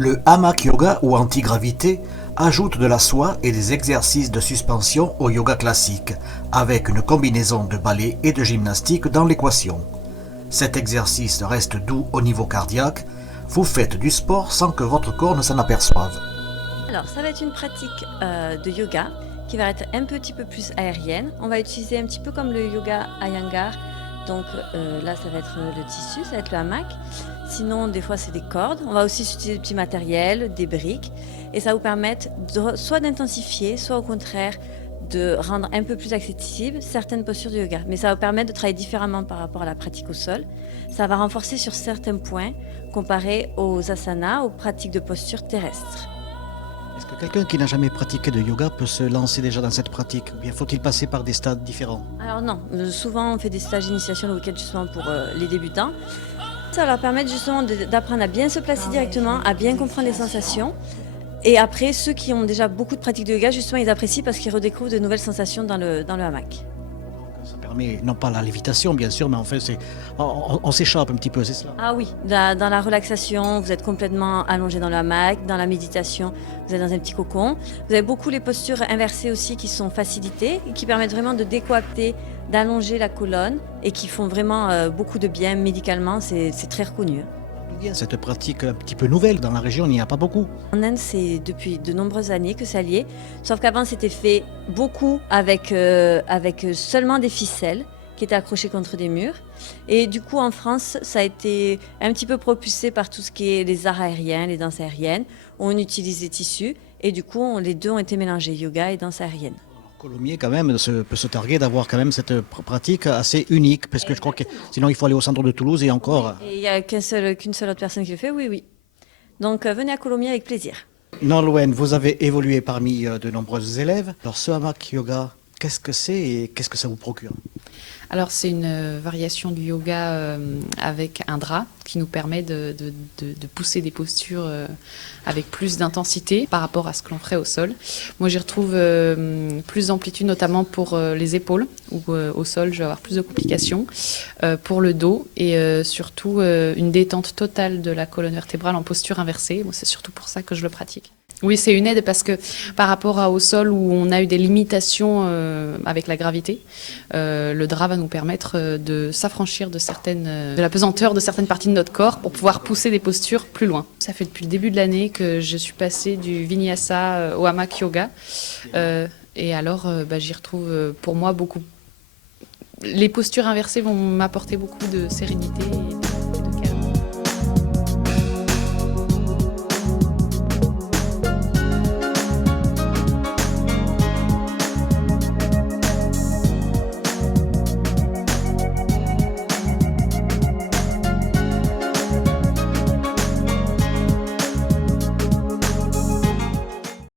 Le hamac yoga ou antigravité ajoute de la soie et des exercices de suspension au yoga classique, avec une combinaison de ballet et de gymnastique dans l'équation. Cet exercice reste doux au niveau cardiaque, vous faites du sport sans que votre corps ne s'en aperçoive. Alors, ça va être une pratique de yoga qui va être un petit peu plus aérienne. On va utiliser un petit peu comme le yoga Iyengar. Donc là, ça va être le tissu, ça va être le hamac. Sinon, des fois, c'est des cordes. On va aussi utiliser des petits matériels, des briques. Et ça va vous permettre soit d'intensifier, soit au contraire de rendre un peu plus accessible certaines postures de yoga. Mais ça va vous permettre de travailler différemment par rapport à la pratique au sol. Ça va renforcer sur certains points comparé aux asanas, aux pratiques de posture terrestre. Est-ce que quelqu'un qui n'a jamais pratiqué de yoga peut se lancer déjà dans cette pratique? Ou bien faut-il passer par des stades différents? Alors non, souvent on fait des stages d'initiation le week-end justement pour les débutants. Ça va leur permettre justement d'apprendre à bien se placer directement, à bien comprendre les sensations. Et après, ceux qui ont déjà beaucoup de pratiques de yoga, justement, ils apprécient parce qu'ils redécouvrent de nouvelles sensations dans le hamac. Ça permet, non pas la lévitation bien sûr, mais en fait on s'échappe un petit peu, c'est cela? Ah oui, dans la relaxation, vous êtes complètement allongé dans le hamac. Dans la méditation, vous êtes dans un petit cocon. Vous avez beaucoup les postures inversées aussi qui sont facilitées et qui permettent vraiment de décoapter, d'allonger la colonne et qui font vraiment beaucoup de bien médicalement. C'est très reconnu. Bien, cette pratique un petit peu nouvelle dans la région, il n'y a pas beaucoup. En Inde, c'est depuis de nombreuses années que ça y est. Sauf qu'avant, c'était fait beaucoup avec seulement des ficelles qui étaient accrochées contre des murs. Et du coup, en France, ça a été un petit peu propulsé par tout ce qui est les arts aériens, les danses aériennes. On utilise les tissus et du coup, les deux ont été mélangés, yoga et danse aérienne. Colomiers quand même peut se targuer d'avoir quand même cette pratique assez unique, parce que je crois que sinon il faut aller au centre de Toulouse et encore. Et il n'y a qu'une seule autre personne qui le fait, oui, oui. Donc venez à Colomiers avec plaisir. Nolwenn, vous avez évolué parmi de nombreux élèves. Alors ce hamac yoga, qu'est-ce que c'est et qu'est-ce que ça vous procure? Alors c'est une variation du yoga avec un drap qui nous permet de pousser des postures avec plus d'intensité par rapport à ce que l'on ferait au sol. Moi j'y retrouve plus d'amplitude notamment pour les épaules où au sol je vais avoir plus de complications, pour le dos et surtout une détente totale de la colonne vertébrale en posture inversée. Moi, c'est surtout pour ça que je le pratique. Oui, c'est une aide parce que par rapport au sol où on a eu des limitations avec la gravité, le drap va nous permettre de s'affranchir de la pesanteur de certaines parties de notre corps pour pouvoir pousser des postures plus loin. Ça fait depuis le début de l'année que je suis passée du vinyasa au hamac yoga. Et alors, j'y retrouve pour moi beaucoup... Les postures inversées vont m'apporter beaucoup de sérénité.